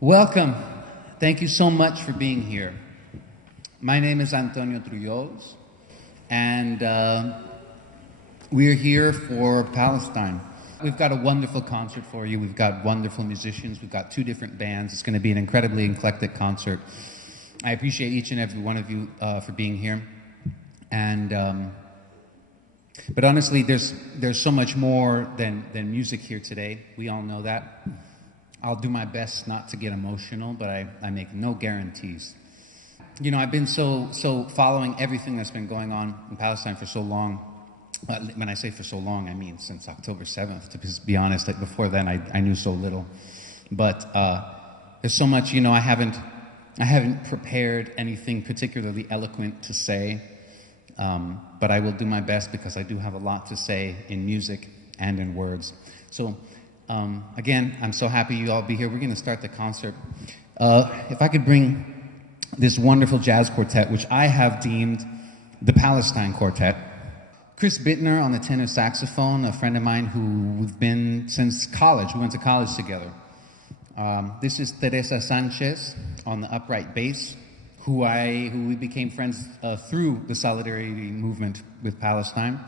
Welcome. Thank you so much for being here. My name is Antonio Truyols, and we're here for Palestine. We've got a wonderful concert for you. We've got wonderful musicians. We've got 2 different bands. It's going to be an incredibly eclectic concert. I appreciate each and every one of you for being here. And but honestly, there's so much more than music here today. We all know that. I'll do my best not to get emotional, but I make no guarantees. You know, I've been so following everything that's been going on in Palestine for so long. When I say for so long, I mean since October 7th, to be honest. Like before then, I knew so little. But there's so much, you know, I haven't prepared anything particularly eloquent to say. But I will do my best because I do have a lot to say in music and in words. So, again, I'm so happy you all be here. We're going to start the concert. If I could bring this wonderful jazz quartet, which I have deemed the Palestine Quartet. Chris Bittner on the tenor saxophone, a friend of mine who we've been since college. We went to college together. This is Teresa Sanchez on the upright bass, who we became friends through the solidarity movement with Palestine.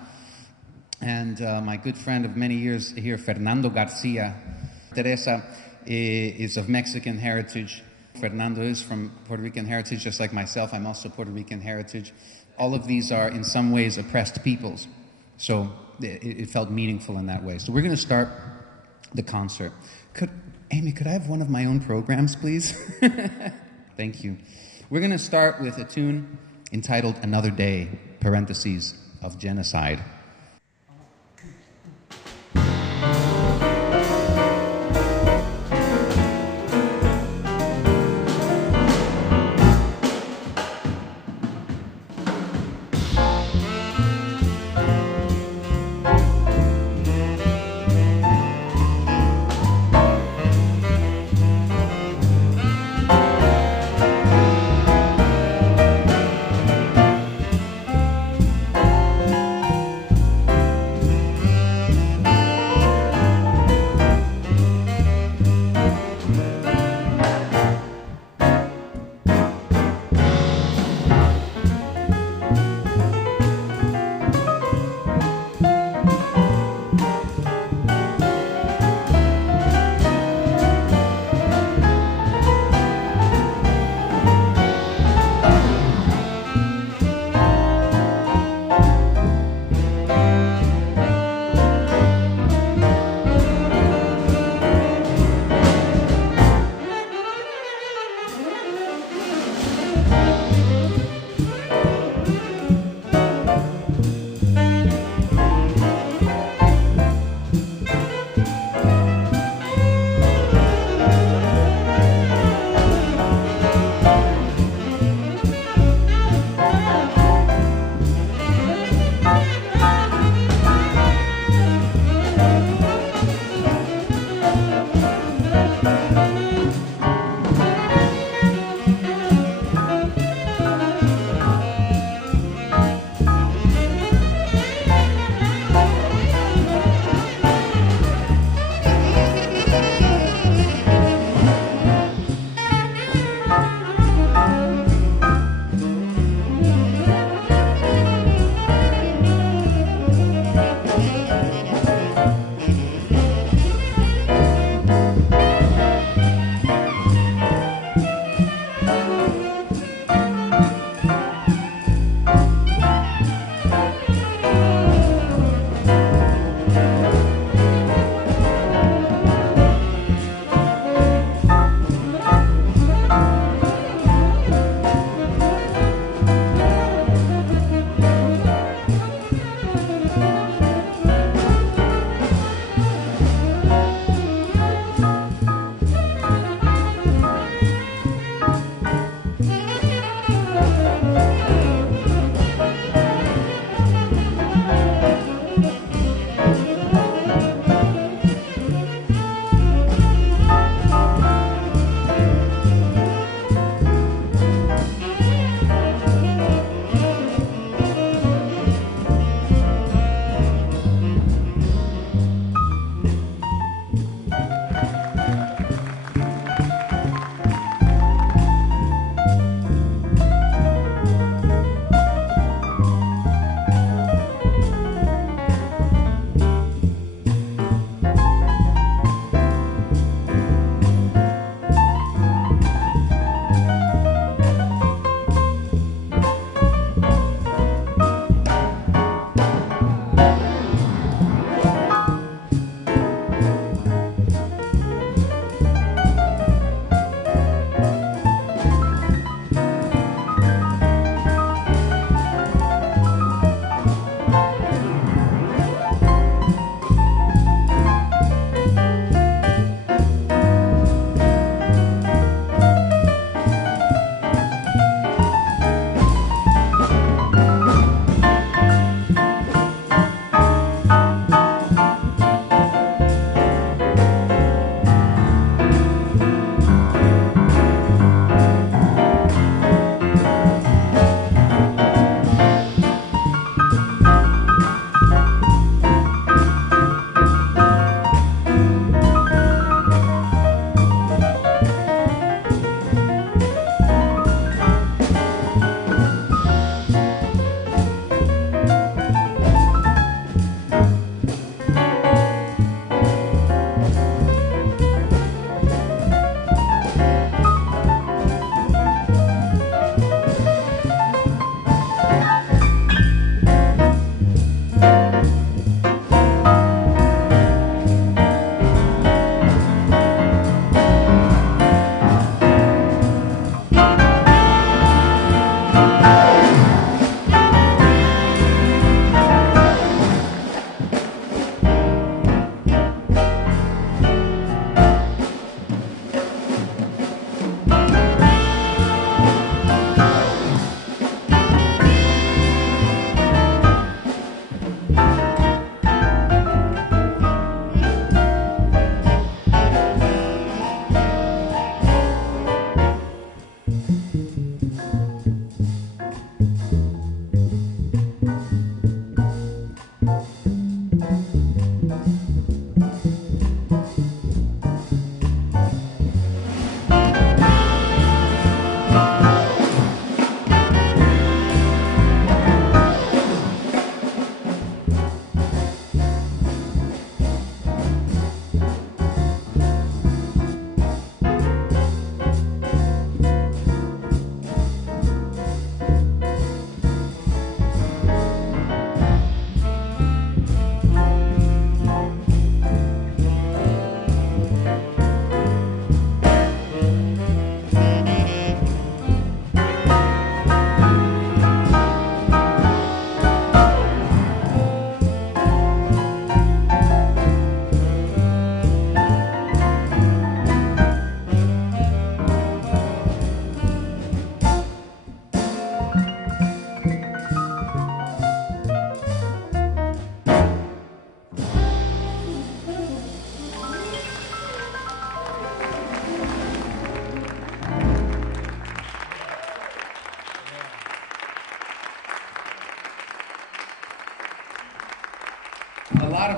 And my good friend of many years here, Fernando Garcia. Teresa is of Mexican heritage. Fernando is from Puerto Rican heritage, just like myself. I'm also Puerto Rican heritage. All of these are, in some ways, oppressed peoples. So it felt meaningful in that way. So we're going to start the concert. Amy, could I have one of my own programs, please? Thank you. We're going to start with a tune entitled Another Day, parentheses, of Genocide.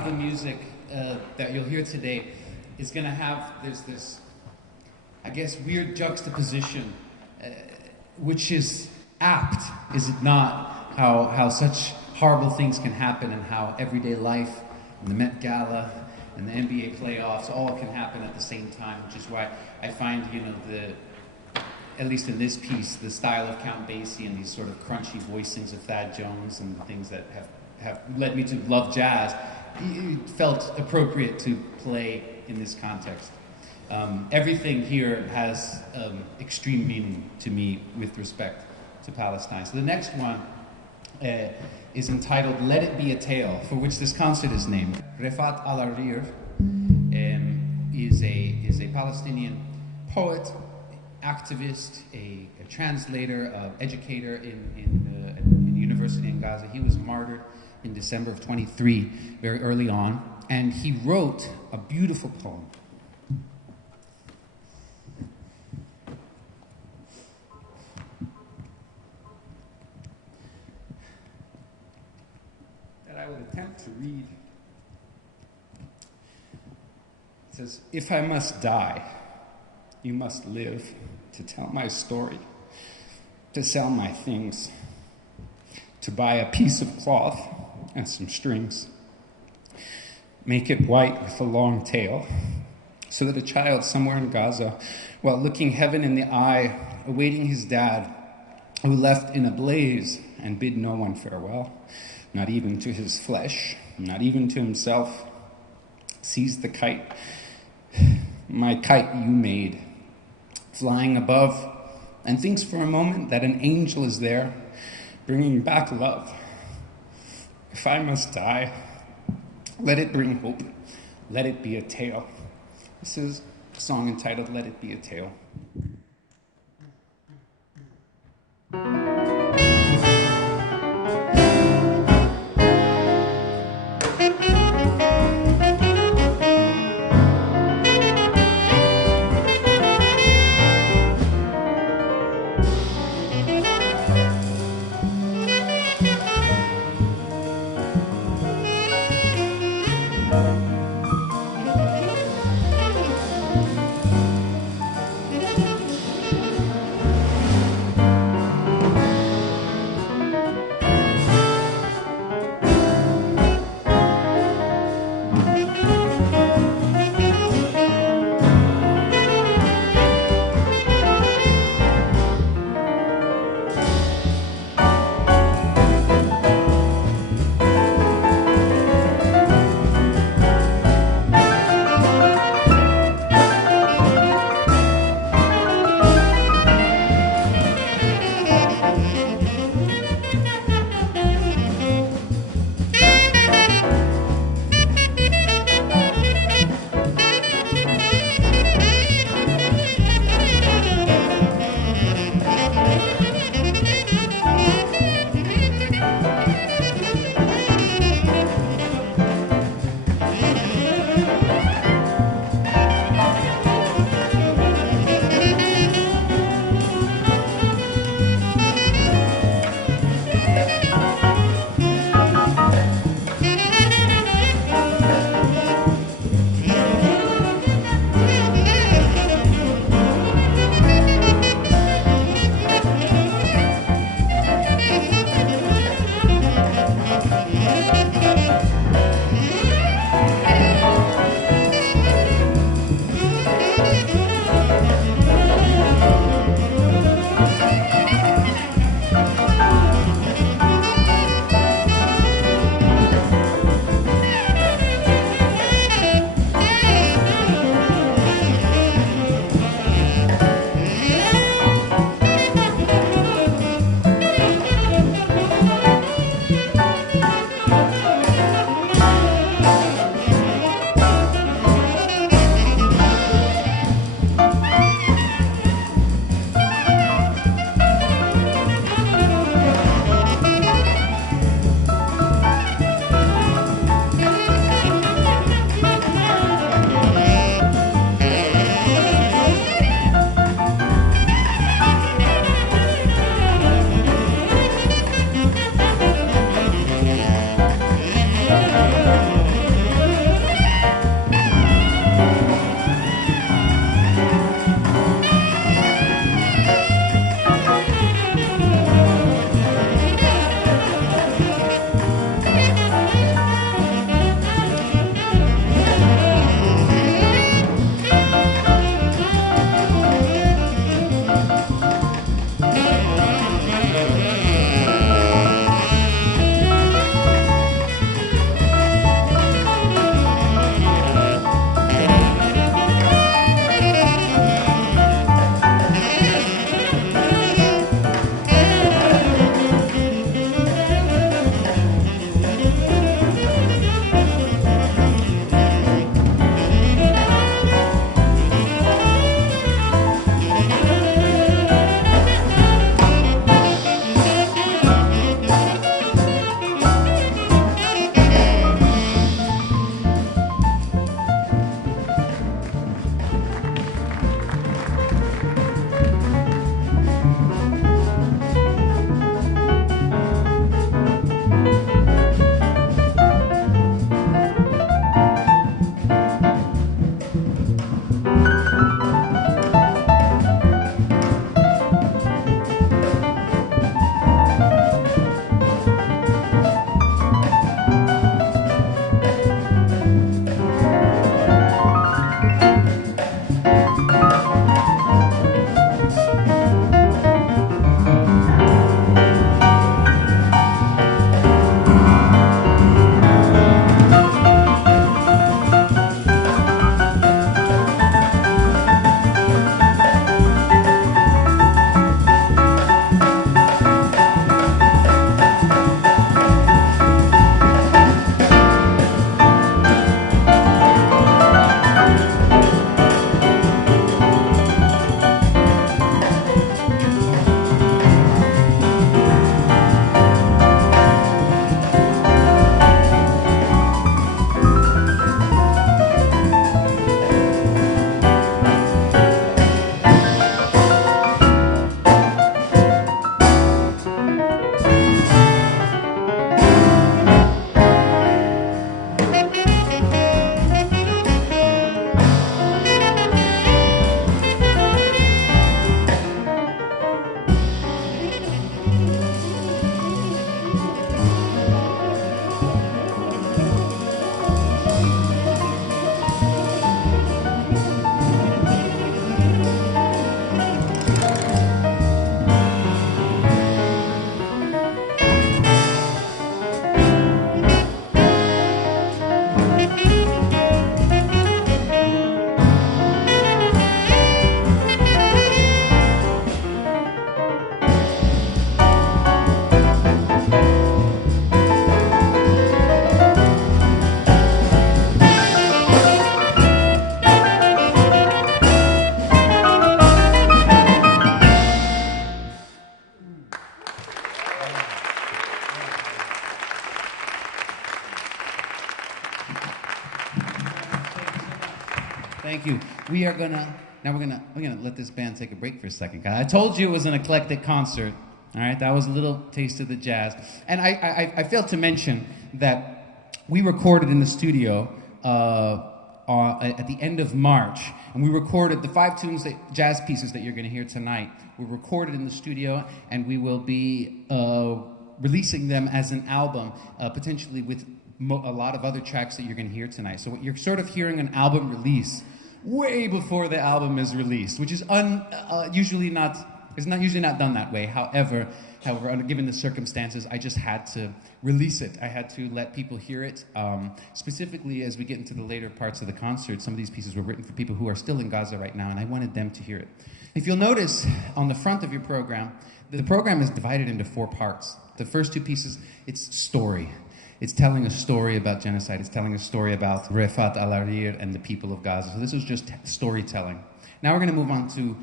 the music that you'll hear today is going to have, there's this, I guess, weird juxtaposition, which is apt, is it not, how such horrible things can happen and how everyday life and the Met Gala and the NBA playoffs all can happen at the same time, which is why I find, you know, at least in this piece, the style of Count Basie and these sort of crunchy voicings of Thad Jones and the things that have led me to love jazz, it felt appropriate to play in this context. Everything here has extreme meaning to me with respect to Palestine. So the next one is entitled Let It Be a Tale, for which this concert is named. Refat Al-Arir is a Palestinian poet, activist, a translator, educator in a university in Gaza. He was martyred in December of 23, very early on, and he wrote a beautiful poem. That I will attempt to read. It says, "If I must die, you must live to tell my story, to sell my things, to buy a piece of cloth and some strings, make it white with a long tail, so that a child somewhere in Gaza, while looking heaven in the eye, awaiting his dad, who left in a blaze and bid no one farewell, not even to his flesh, not even to himself, sees the kite, my kite you made, flying above, and thinks for a moment that an angel is there, bringing back love. If I must die, let it bring hope, let it be a tale." This is a song entitled Let It Be a Tale. you. We're gonna let this band take a break for a second. I told you it was an eclectic concert. All right, that was a little taste of the jazz. And I failed to mention that we recorded in the studio at the end of March, and we recorded the 5 jazz pieces that you're going to hear tonight. Were recorded in the studio, and we will be releasing them as an album, potentially with a lot of other tracks that you're going to hear tonight. So you're sort of hearing an album release way before the album is released, which is usually not done that way. However, given the circumstances, I just had to release it. I had to let people hear it. Specifically, as we get into the later parts of the concert, some of these pieces were written for people who are still in Gaza right now, and I wanted them to hear it. If you'll notice on the front of your program, the program is divided into 4 parts. The first 2 pieces, it's story. It's telling a story about genocide. It's telling a story about Refat al-Arir and the people of Gaza. So this was just storytelling. Now we're going to move on to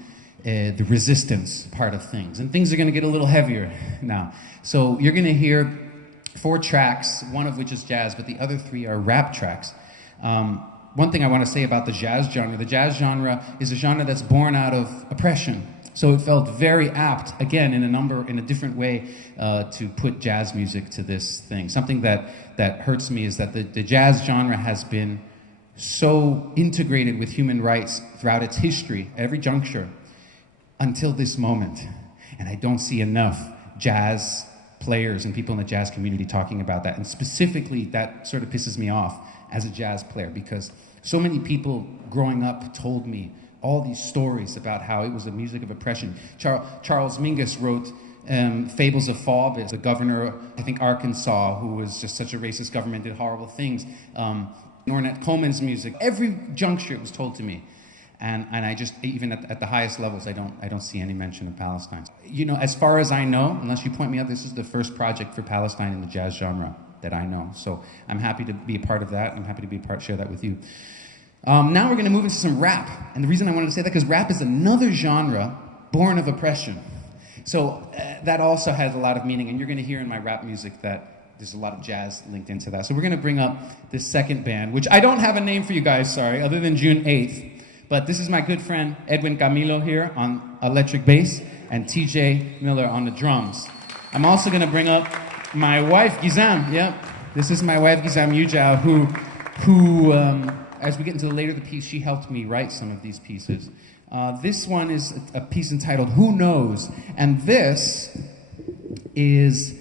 the resistance part of things. And things are going to get a little heavier now. So you're going to hear 4 tracks, one of which is jazz, but the other 3 are rap tracks. One thing I want to say about the jazz genre is a genre that's born out of oppression. So it felt very apt, again, in a different way, to put jazz music to this thing. Something that hurts me is that the jazz genre has been so integrated with human rights throughout its history, every juncture, until this moment. And I don't see enough jazz players and people in the jazz community talking about that. And specifically, that sort of pisses me off as a jazz player, because so many people growing up told me all these stories about how it was a music of oppression. Charles Mingus wrote Fables of Faubus, the governor, I think, Arkansas, who was just such a racist government, did horrible things. Ornette Coleman's music, every juncture it was told to me. And I just, even at the highest levels, I don't see any mention of Palestine. You know, as far as I know, unless you point me out, this is the first project for Palestine in the jazz genre that I know. So I'm happy to be a part of that. I'm happy to be a part, share that with you. Now we're going to move into some rap. And the reason I wanted to say that, because rap is another genre born of oppression. So that also has a lot of meaning. And you're going to hear in my rap music that there's a lot of jazz linked into that. So we're going to bring up this second band, which I don't have a name for you guys, sorry, other than June 8th. But this is my good friend Edwin Camilo here on electric bass and TJ Miller on the drums. I'm also going to bring up my wife, Gizem. Yep, this is my wife, Gizem Yucel, who as we get into the later the piece, she helped me write some of these pieces. This one is a piece entitled Who Knows? And this is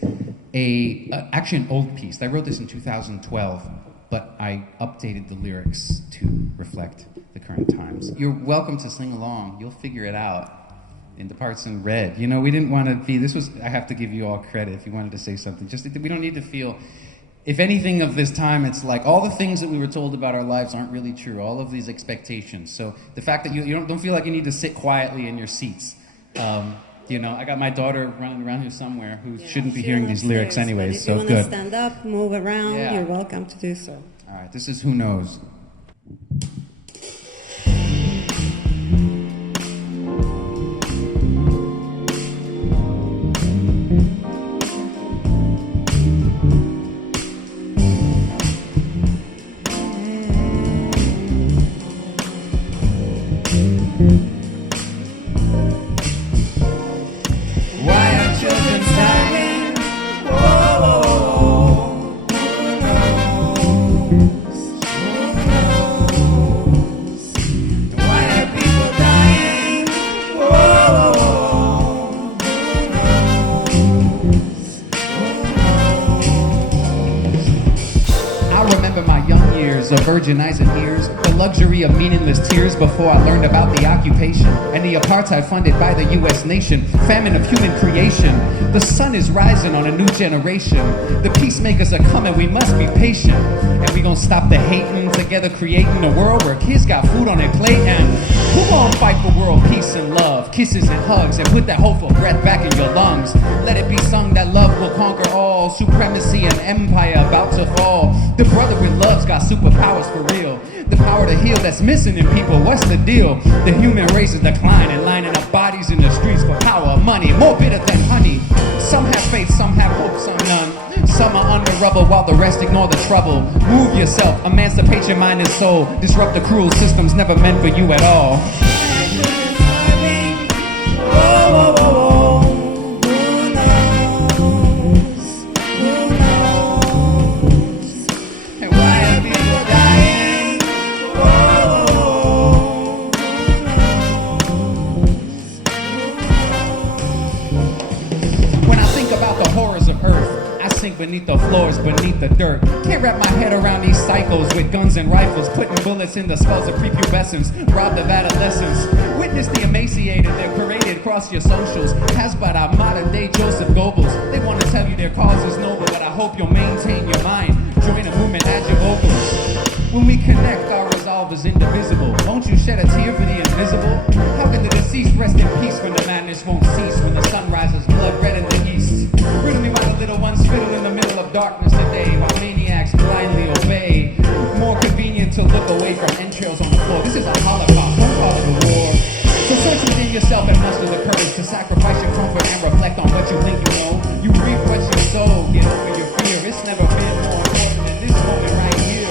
actually an old piece. I wrote this in 2012, but I updated the lyrics to reflect the current times. You're welcome to sing along. You'll figure it out in the parts in red. You know, we didn't want to be, I have to give you all credit if you wanted to say something. We don't need to feel, if anything of this time, it's like all the things that we were told about our lives aren't really true, all of these expectations. So the fact that you don't feel like you need to sit quietly in your seats. You know, I got my daughter running around here somewhere who shouldn't be hearing these lyrics anyways, so good. If you want to stand up, move around, you're welcome to do so. All right, this is Who Knows. Virgin eyes and ears, the luxury of meaningless tears before I learned about the occupation and the apartheid funded by the U.S. nation, famine of human creation. The sun is rising on a new generation. The peacemakers are coming, we must be patient. And we gonna stop the hating, together creating a world where kids got food on their plate. And who gonna fight for world peace and love, kisses and hugs, and put that hopeful breath back in your lungs. Let it be sung that love will conquer all, supremacy and empire about to fall. The brother with love's got superpowers for real. The power to heal that's missing in people, what's the deal? The human race is declining, lining up bodies in the streets for power, money, more bitter than honey. Some have faith, some have hope, some none. Some are under rubble while the rest ignore the trouble. Move yourself, emancipate your mind and soul. Disrupt the cruel systems never meant for you at all. Beneath the floors, beneath the dirt. Can't wrap my head around these psychos with guns and rifles, putting bullets in the skulls of prepubescents, robbed of adolescence. Witness the emaciated, they're paraded across your socials. Has but our modern day Joseph Goebbels. They want to tell you their cause is noble, but I hope you'll maintain your mind. Join a movement, add your vocals. When we connect, our resolve is indivisible. Won't you shed a tear for the invisible? How can the deceased rest in peace when the madness won't cease, when the sun rises blood red in the east? Riddle me why the little ones fiddle in the middle of darkness today, while maniacs blindly obey. More convenient to look away from entrails on the floor. This is a holocaust, don't call it a war. So search within yourself and muster the courage to sacrifice your comfort and reflect on what you think you know. You reap what you sow, get over your fear. It's never been more important than this moment right here.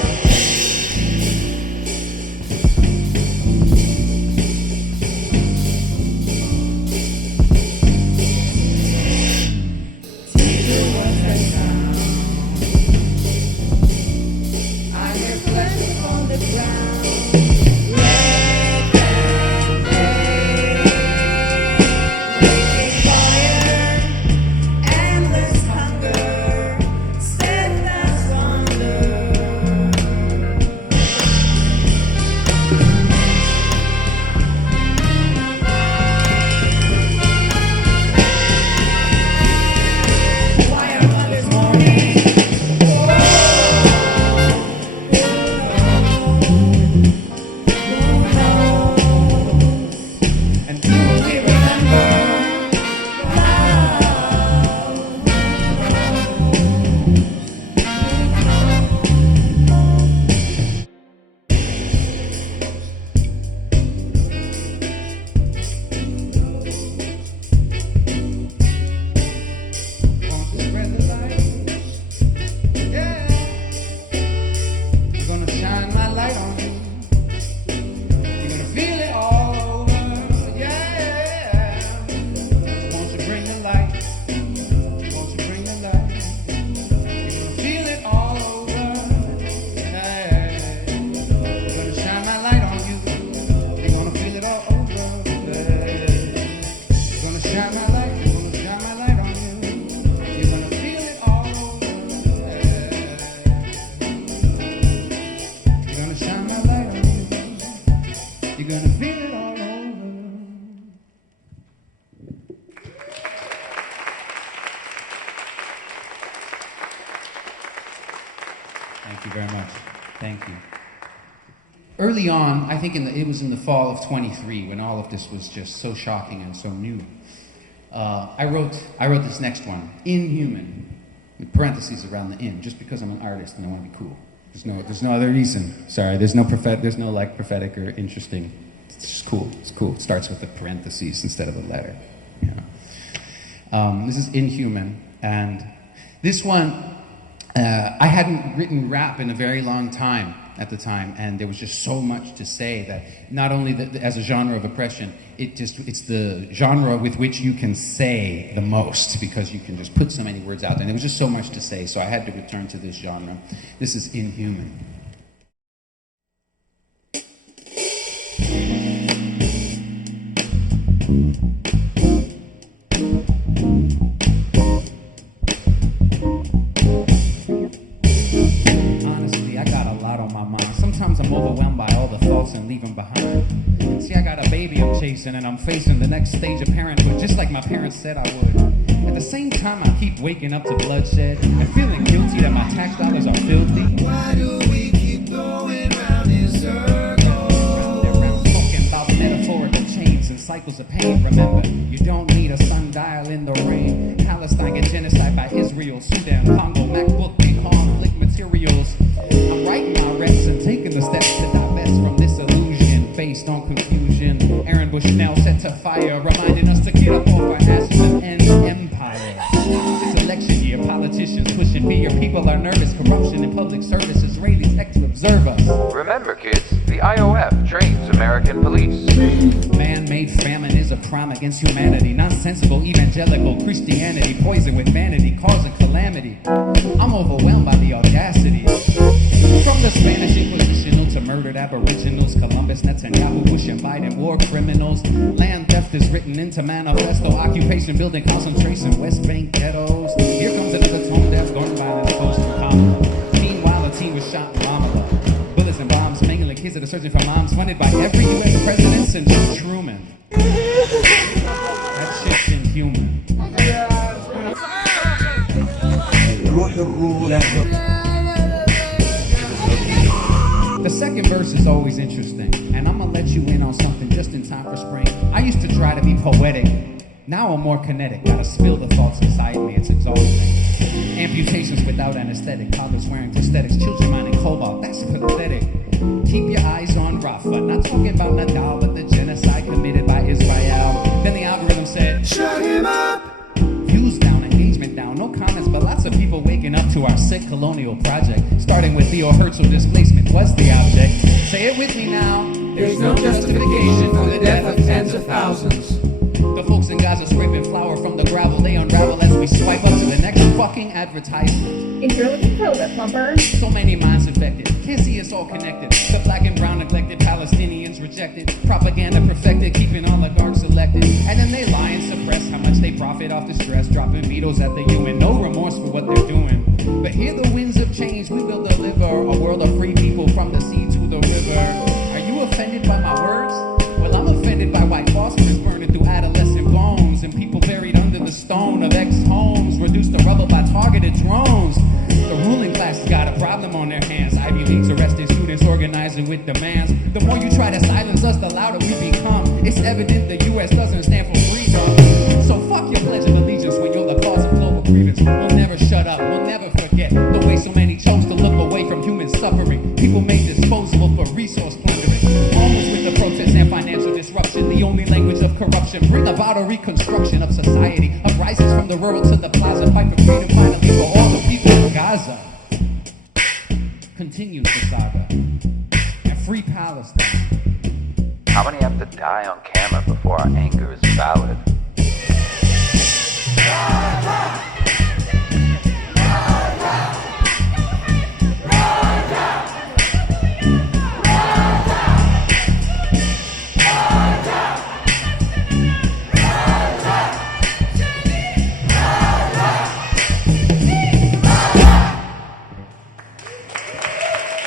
Early on, I think it was in the fall of 23, when all of this was just so shocking and so new. I wrote this next one, Inhuman, with parentheses around the in, just because I'm an artist and I want to be cool. There's no other reason. Sorry, there's no like prophetic or interesting. It's just cool. It's cool. It starts with a parentheses instead of a letter. You know. This is Inhuman, and this one I hadn't written rap in a very long time at the time, and there was just so much to say that not only as a genre of oppression, it's the genre with which you can say the most, because you can just put so many words out there, and there was just so much to say, so I had to return to this genre. This is Inhuman. Sometimes I'm overwhelmed by all the thoughts and leave them behind. See, I got a baby I'm chasing, and I'm facing the next stage of parenthood, just like my parents said I would. At the same time, I keep waking up to bloodshed and feeling guilty that my tax dollars are filthy. Why do we keep going round in circles? Round and round, talking about metaphorical chains and cycles of pain. Remember, you don't need a sundial in the rain. Palestine get genocide by Israel, Sudan, Congo, MacBook, and conflict materials. I'm writing my reps and taking the steps to divest from this illusion based on confusion. Aaron Bushnell set to fire, reminding us to get up off our asses and end empire. This election year, politicians pushing fear Remember, kids, the IOF trains American police. Man-made famine is a crime against humanity. Nonsensical evangelical Christianity, poison with vanity, causing calamity. I'm overwhelmed by the audacity. From the Spanish Inquisition to murdered aboriginals, Columbus, Netanyahu, Bush and Biden, war criminals. Land theft is written into manifesto. Occupation, building concentration, West Bank ghettos. Here comes another tone deaf, gun violence, post from Kamala. Meanwhile, a team was shot in Ramallah. Bullets and bombs, mangling kids that are searching for moms, funded by every U.S. president since Truman. That shit's inhuman. The second verse is always interesting, and I'm gonna let you in on something just in time for spring. I used to try to be poetic, now I'm more kinetic. Gotta spill the thoughts inside me, it's exhausting. Amputations without anesthetic, toddlers wearing prosthetics, children mining cobalt, that's pathetic. Keep your eyes on Rafa, not talking about Nadal, but the genocide committed by Israel. Then the algorithm said, shut him up! Views down, engagement down, no comments, but lots of people waking up to our sick colonial project. Starting with Theo Herzl, displacement was the object. Say it with me now. There's no justification for the death of tens of thousands. The folks in Gaza scraping flour from the gravel, they unravel as we swipe up to the next fucking advertisement. If you're looking for a lip plumper, so many minds infected, can't see us all connected. The black and brown neglected, Palestinians rejected, propaganda perfected, keeping oligarchs elected. And then they lie and suppress how much they profit off the stress, dropping vetoes at the UN, no remorse for what they're doing. But here the winds of change, we will deliver a world of free people from the sea to the river. Are you offended by my words? Well, I'm offended by white phosphorus burning through adolescent bones and people buried under the stone of ex-homes, reduced to rubble by targeted drones. The ruling class has got a problem on their hands. Ivy League's arrested students organizing with demands. The more you try to silence us, the louder we become. It's evident the U.S. doesn't stand for freedom. So fuck your pledge of allegiance when you're the cause of global grievance. We'll never shut up, we'll never forget the way so many chose to look away from human suffering. People made disposable for resource plundering. Almost with the protests and financial disruption, the only language of corruption. Bring about a reconstruction of society. Uprisings from the rural to the plaza. Fight for freedom finally for all the people of Gaza. Continues the saga. And free Palestine. How many have to die on camera before our anger is valid?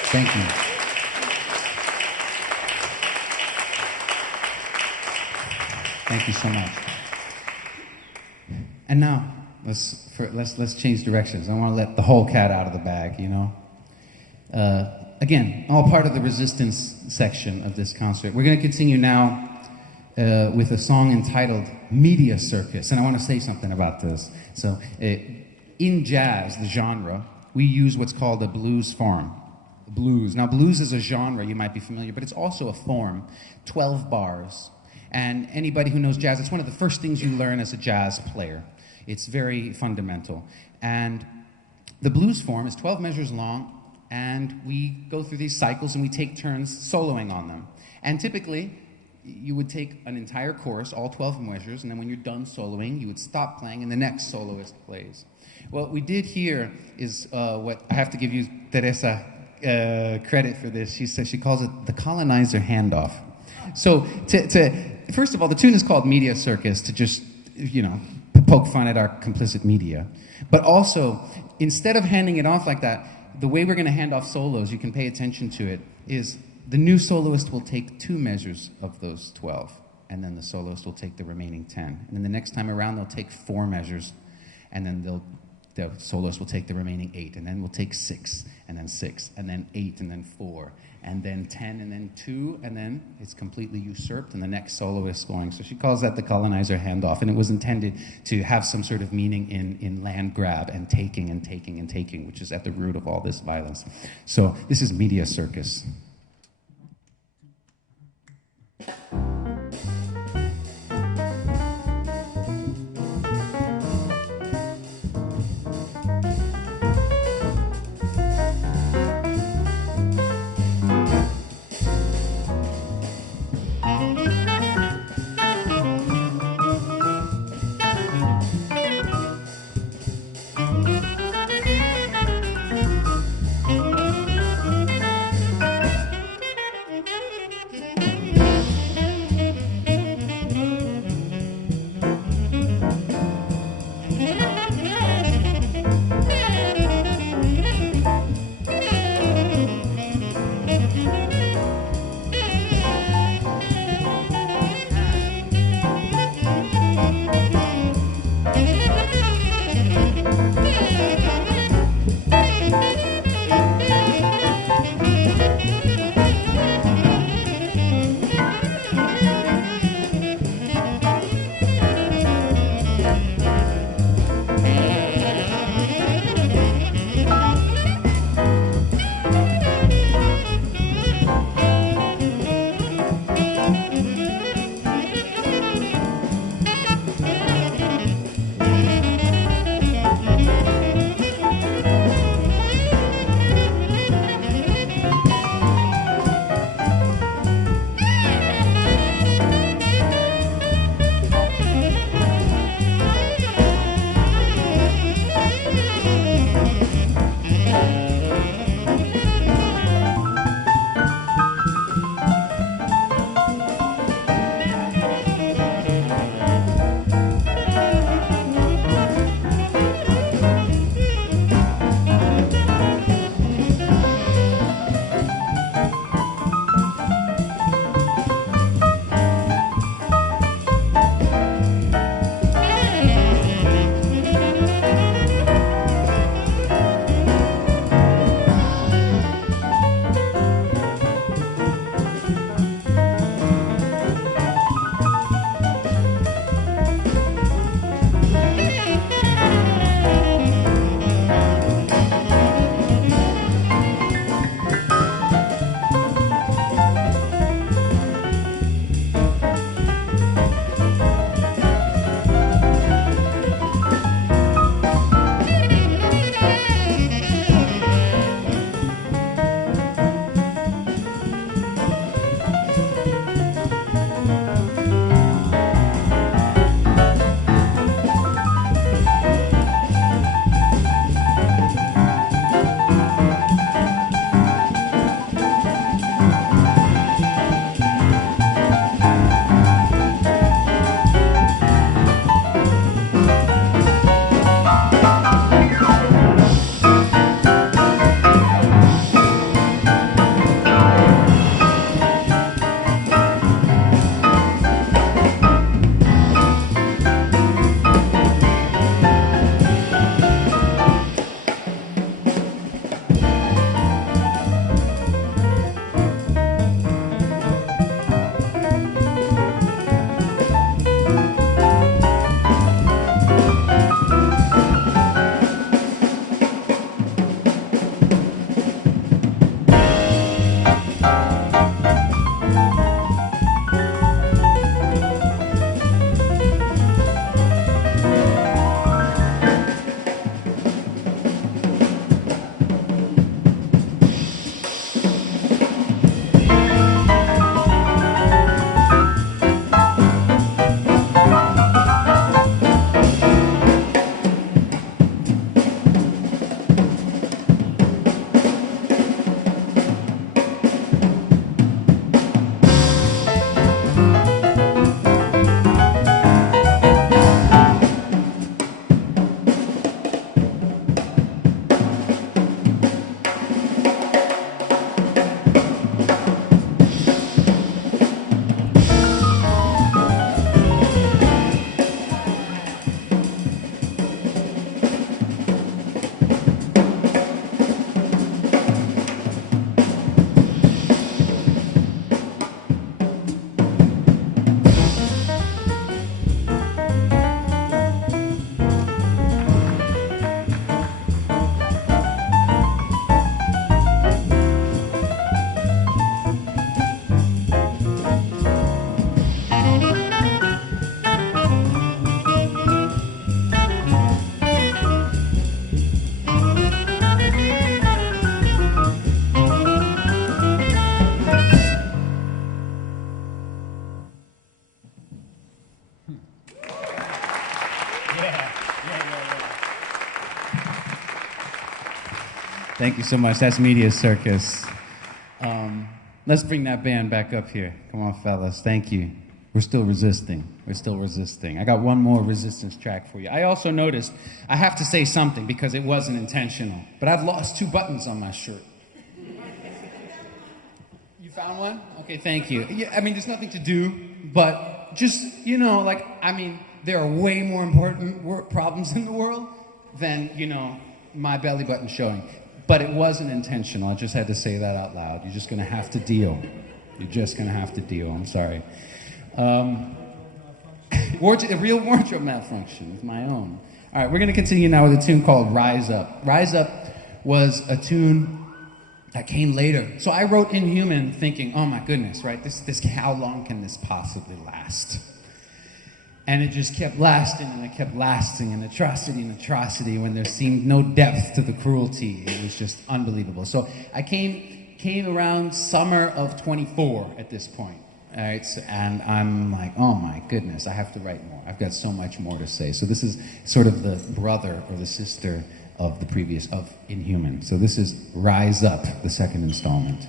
Thank you. Thank you so much. And now, let's change directions. I want to let the whole cat out of the bag, you know? Again, all part of the resistance section of this concert. We're going to continue now with a song entitled Media Circus. And I want to say something about this. So, in jazz, the genre, we use what's called a blues form. Blues. Now, blues is a genre, you might be familiar, but it's also a form, 12 bars. And anybody who knows jazz, it's one of the first things you learn as a jazz player. It's very fundamental. And the blues form is 12 measures long, and we go through these cycles and we take turns soloing on them. And typically, you would take an entire chorus, all 12 measures, and then when you're done soloing, you would stop playing and the next soloist plays. What we did here is what I have to give you Teresa credit for this. She says she calls it the colonizer handoff. So first of all, the tune is called Media Circus to just, you know, poke fun at our complicit media. But also, instead of handing it off like that, the way we're going to hand off solos, you can pay attention to it, is the new soloist will take 2 measures of those 12, and then the soloist will take the remaining 10. And then the next time around, they'll take 4 measures, and then the soloist will take the remaining 8, and then we'll take 6, and then 6, and then 8, and then 4, and then 10, and then 2, and then it's completely usurped, and the next soloist is going. So she calls that the colonizer handoff, and it was intended to have some sort of meaning in land grab and taking and taking and taking, which is at the root of all this violence. So this is Media Circus. Thank you so much. That's Media Circus. Let's bring that band back up here. Come on, fellas. Thank you. We're still resisting. We're still resisting. I got one more resistance track for you. I also noticed, I have to say something because it wasn't intentional, but I've lost 2 buttons on my shirt. You found one? Okay, thank you. Yeah, I mean, there's nothing to do, but just, you know, like, I mean, there are way more important problems in the world than, you know, my belly button showing. But it wasn't intentional. I just had to say that out loud. You're just going to have to deal. You're just going to have to deal. I'm sorry. A real wardrobe malfunction with my own. All right, we're going to continue now with a tune called Rise Up. Rise Up was a tune that came later. So I wrote Inhuman thinking, oh my goodness, right? This, how long can this possibly last? And it just kept lasting, and it kept lasting, and atrocity, when there seemed no depth to the cruelty. It was just unbelievable. So I came around summer of 24 at this point. All right, and I'm like, oh my goodness, I have to write more. I've got so much more to say. So this is sort of the brother or the sister of the previous, of Inhuman. So this is Rise Up, the second installment.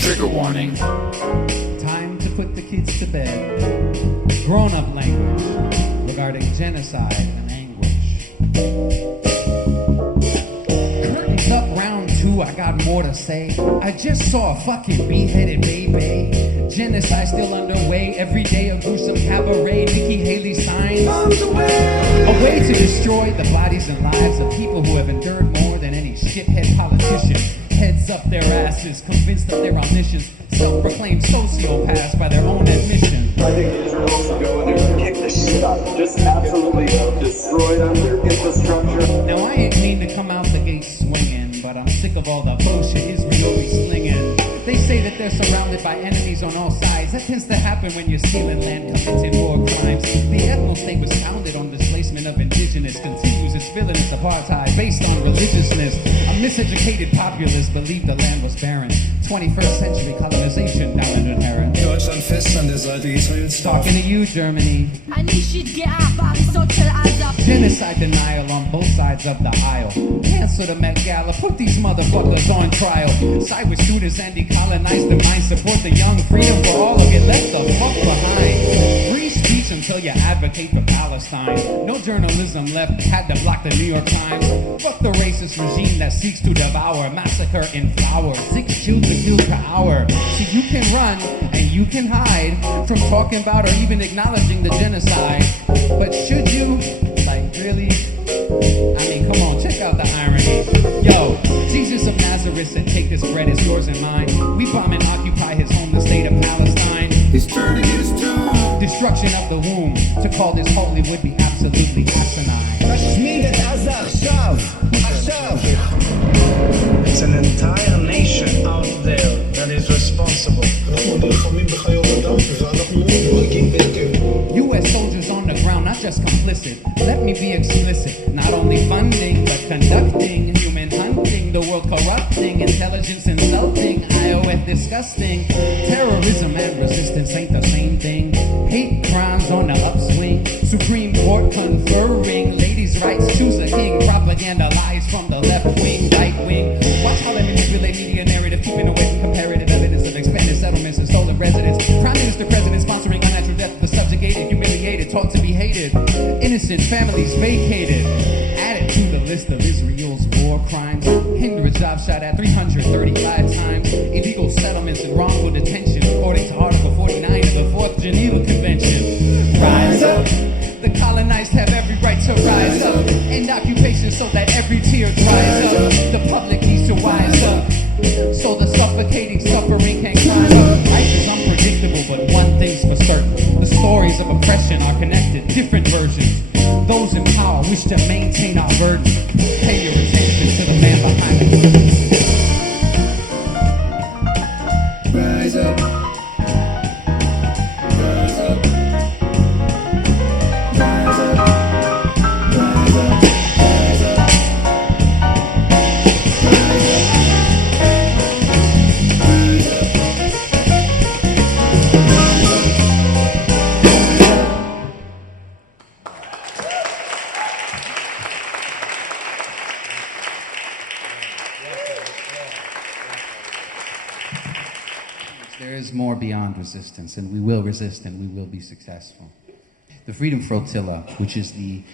Trigger warning. Time to put the kids to bed. Grown-up language regarding genocide and anguish. Curtains up, round 2, I got more to say. I just saw a fucking beheaded baby. Genocide still underway. Every day a gruesome cabaret. Nikki Haley signs a way to destroy the bodies and lives of people who have endured more than any shithead politician. Heads up their asses, convinced of their omniscience. Self-proclaimed sociopaths by their own admission. I think Israel should go in there and kick the shit out of them. Just absolutely destroy them, their infrastructure. Now I ain't mean to come out the gate swinging, but I'm sick of all the bullshit Israel be slinging. They say that they're surrounded by enemies on all sides. That tends to happen when you're stealing land, committing war crimes. The ethno-state was founded on displacement of indigenous, continues its villainous apartheid based on religiousness. A miseducated populace believed the land was barren. 21st century colonization now inherent. Deutschland fest an der Seite Israels. Talking to you, Germany. Genocide denial on both sides of the aisle. Cancel the Met Gala, put these motherfuckers on trial. Side with students and decolonize the mind. Support the young, freedom for all, or get left the fuck behind. Free speech until you advocate for Palestine. No journalism left, had to block the New York Times. Fuck the racist regime that seeks to devour, massacre in flower, 6 children killed per hour. See, you can run and you can hide from talking about or even acknowledging the genocide. But should you? Like, really? I mean, come on, check out the irony. Yo, Jesus of Nazareth said, take this bread, it's yours and mine. We bomb and occupy his home, the state of Palestine. He's turning his tune. Destruction of the womb. To call this holy would be absolutely asinine. It's an entire nation out there that is responsible. U.S. soldiers on the ground, not just complicit. Let me be explicit. Not only funding, but conducting human hunting. The world corrupting, intelligence insulting, IOF disgusting. Terrorism and resistance ain't the same thing. Hate crimes on the upswing. Supreme Court conferring. Ladies' rights, choose a king. Propaganda lies from the left wing, right wing. Watch how they manipulate media narrative, keeping away from comparative evidence of expanded settlements and stolen residents. Prime Minister, President sponsoring unnatural death of the subjugated, humiliated, taught to be hated. Innocent families vacated. Added to the list of Israel's war crimes. Hindu job shot at 335 times. Illegal settlements and wrongful detention, according to Article 49 of the 4th Geneva Convention. Rise up. The colonized have every right to rise up. End occupation so that every tear dries up. The public needs to wise up, so the suffocating suffering can climb up. Life is unpredictable, but one thing's for certain. The stories of oppression are connected, different versions. Those in power wish to maintain our burden. Pay your attention to the man behind the curtain. Rise up. Rise up. Rise up. Rise up. Rise up. beyond resistance, and we will resist and we will be successful. The Freedom Flotilla, which is a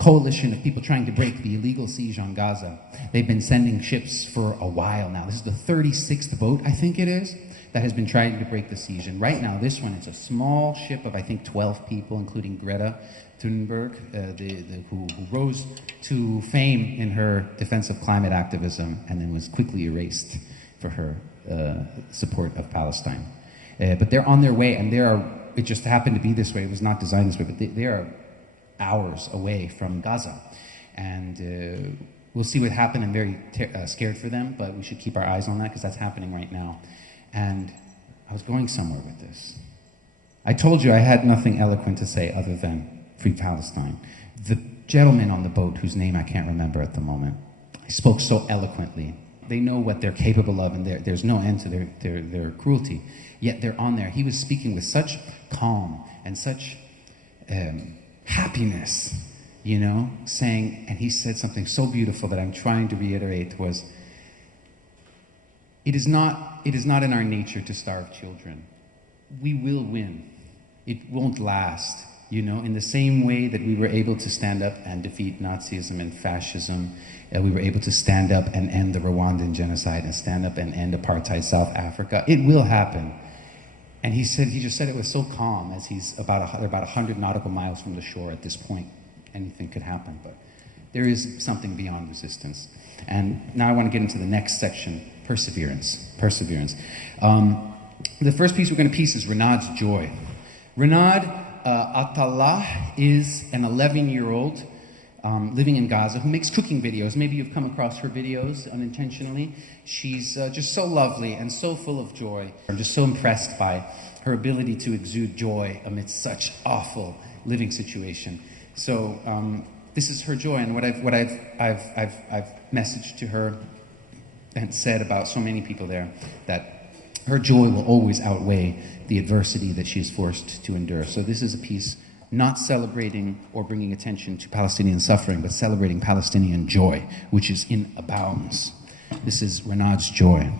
coalition of people trying to break the illegal siege on Gaza, they've been sending ships for a while now. This is the 36th boat, I think it is, that has been trying to break the siege. And right now, this one, it's a small ship of, I think, 12 people, including Greta Thunberg, who rose to fame in her defense of climate activism and then was quickly erased for her support of Palestine. But they're on their way, and it just happened to be this way. It was not designed this way, but they are hours away from Gaza. And we'll see what happened. I'm very scared for them, but we should keep our eyes on that because that's happening right now. And I was going somewhere with this. I told you I had nothing eloquent to say other than free Palestine. The gentleman on the boat, whose name I can't remember at the moment, he spoke so eloquently. They know what they're capable of, and there's no end to their cruelty. Yet they're on there. He was speaking with such calm and such happiness, you know, saying, and he said something so beautiful that I'm trying to reiterate was, it is not in our nature to starve children. We will win. It won't last, you know, in the same way that we were able to stand up and defeat Nazism and fascism. We were able to stand up and end the Rwandan genocide and stand up and end apartheid South Africa. It will happen. And he just said it with so calm, as they're about 100 nautical miles from the shore at this point. Anything could happen, but there is something beyond resistance. And now I want to get into the next section, perseverance. The first piece we're going to piece is Renad's Joy. Renad Atallah is an 11-year-old living in Gaza who makes cooking videos. Maybe you've come across her videos unintentionally. She's just so lovely and so full of joy. I'm just so impressed by her ability to exude joy amidst such awful living situation. So this is her joy, and what I've messaged to her and said about so many people there, that her joy will always outweigh the adversity that she is forced to endure. So this is a piece not celebrating or bringing attention to Palestinian suffering, but celebrating Palestinian joy, which is in abounds. This is Renad's Joy.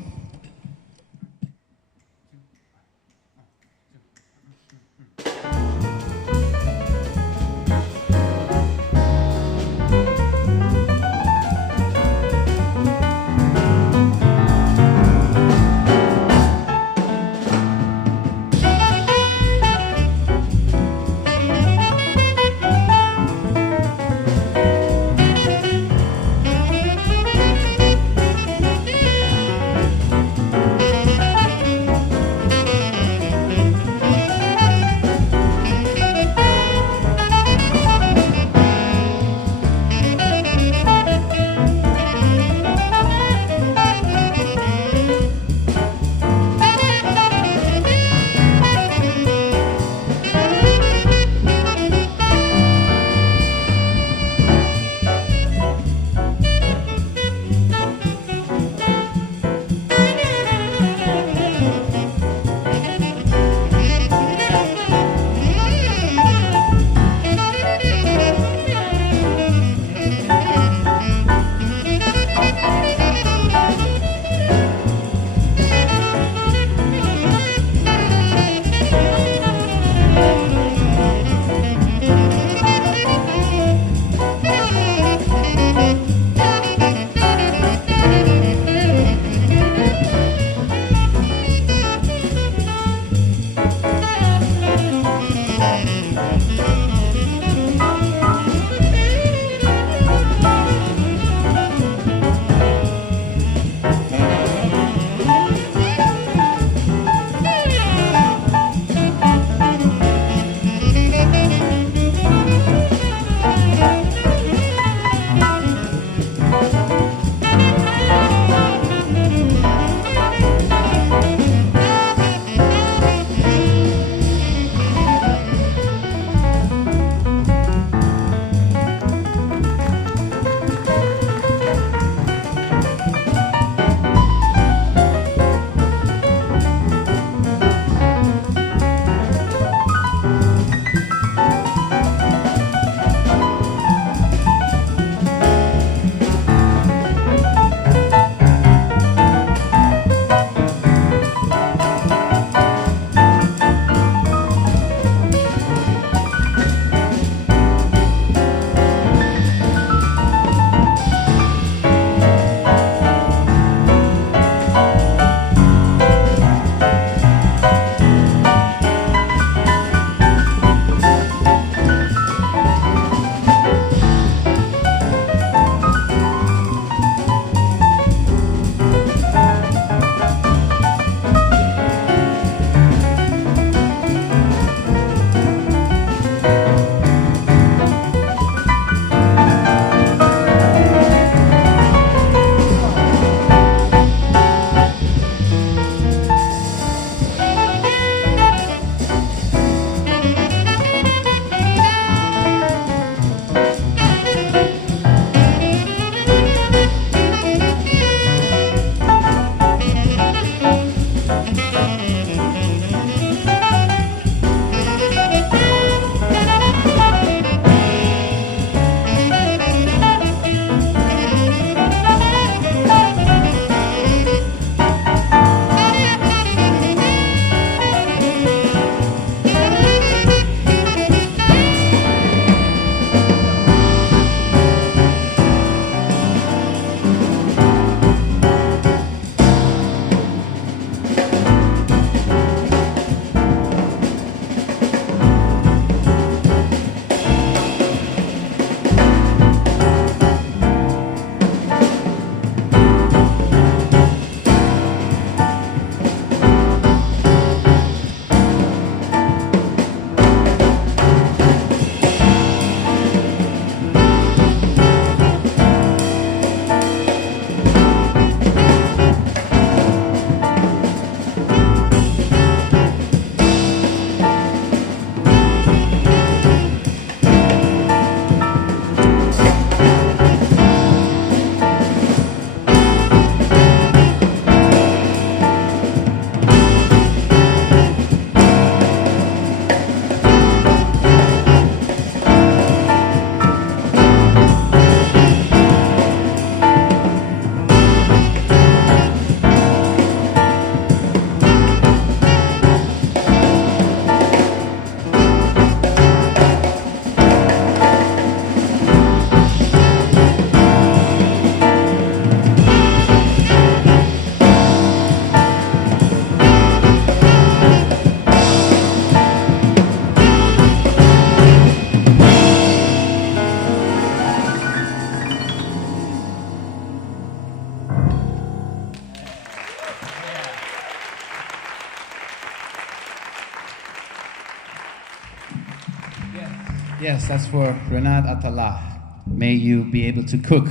Yes, that's for Renad Atala. May you be able to cook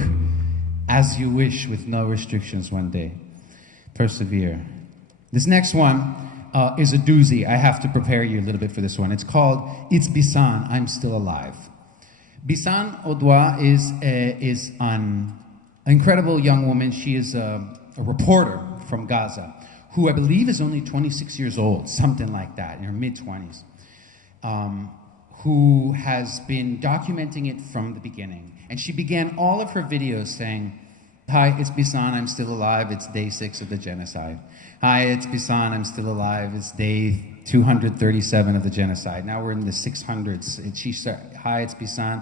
as you wish with no restrictions one day. Persevere. This next one is a doozy. I have to prepare you a little bit for this one. It's called It's Bisan, I'm Still Alive. Bisan Odwa is an incredible young woman. She is a reporter from Gaza who I believe is only 26 years old, something like that, in her mid-20s, who has been documenting it from the beginning. And she began all of her videos saying, "Hi, it's Bisan, I'm still alive, it's day 6 of the genocide. Hi, it's Bisan, I'm still alive, it's day 237 of the genocide." Now we're in the 600s. She said, "Hi, it's Bisan,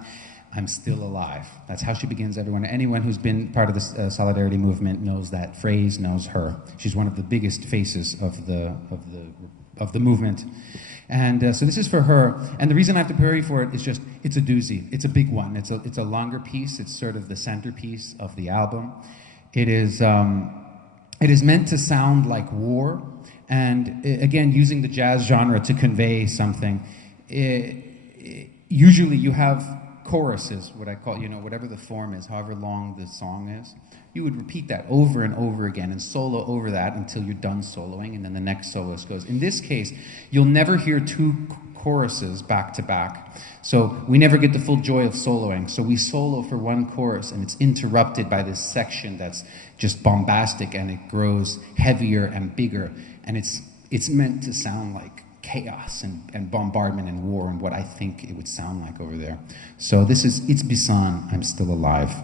I'm still alive." That's how she begins everyone. Anyone who's been part of the solidarity movement knows that phrase, knows her. She's one of the biggest faces of the movement. And so this is for her. And the reason I have to prepare you for it is just, it's a doozy. It's a big one. It's a longer piece. It's sort of the centerpiece of the album. It is meant to sound like war. And again, using the jazz genre to convey something. Usually you have choruses, what I call, whatever the form is, however long the song is. You would repeat that over and over again and solo over that until you're done soloing, and then the next soloist goes. In this case, you'll never hear 2 choruses back to back. So we never get the full joy of soloing. So we solo for 1 chorus, and it's interrupted by this section that's just bombastic, and it grows heavier and bigger. And it's meant to sound like chaos and bombardment and war and what I think it would sound like over there. So this is It's Bisan, I'm Still Alive.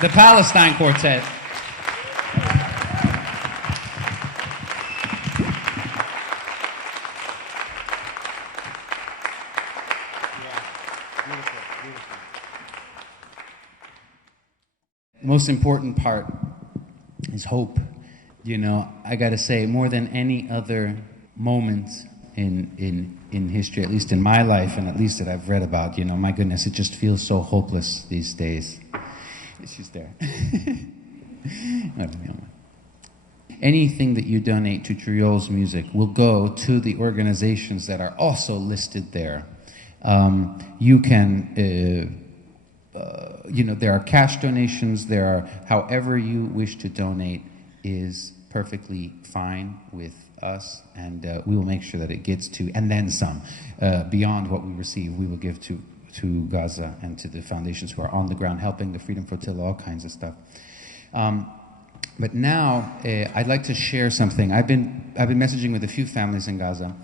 The Palestine Quartet. The most important part is hope. You know, I gotta say, more than any other moment in history, at least in my life, and at least that I've read about, you know, my goodness, it just feels so hopeless these days. She's there. Anything that you donate to Truyols Music will go to the organizations that are also listed there. You can, you know, there are cash donations, there are, however you wish to donate is perfectly fine with us, and we will make sure that it gets to, and then some, beyond what we receive, we will give to Gaza and to the foundations who are on the ground helping, the Freedom Flotilla, all kinds of stuff. But now I'd like to share something. I've been messaging with a few families in Gaza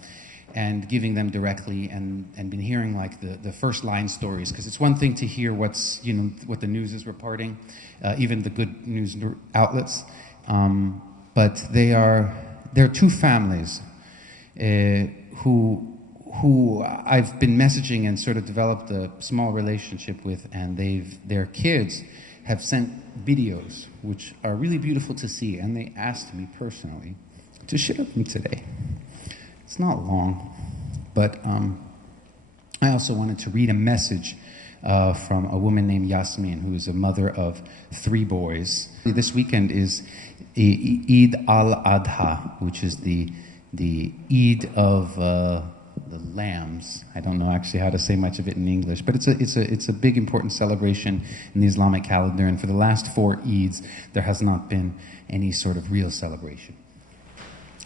and giving them directly, and been hearing like the first line stories, because it's one thing to hear what's, you know, what the news is reporting, even the good news outlets, but there are two families who I've been messaging and sort of developed a small relationship with, and their kids have sent videos which are really beautiful to see, and they asked me personally to share them today. It's not long, but I also wanted to read a message from a woman named Yasmin, who is a mother of 3 boys. This weekend is Eid al-Adha, which is the Eid of the lambs. I don't know actually how to say much of it in English, but it's a big important celebration in the Islamic calendar, and for the last 4 Eids there has not been any sort of real celebration.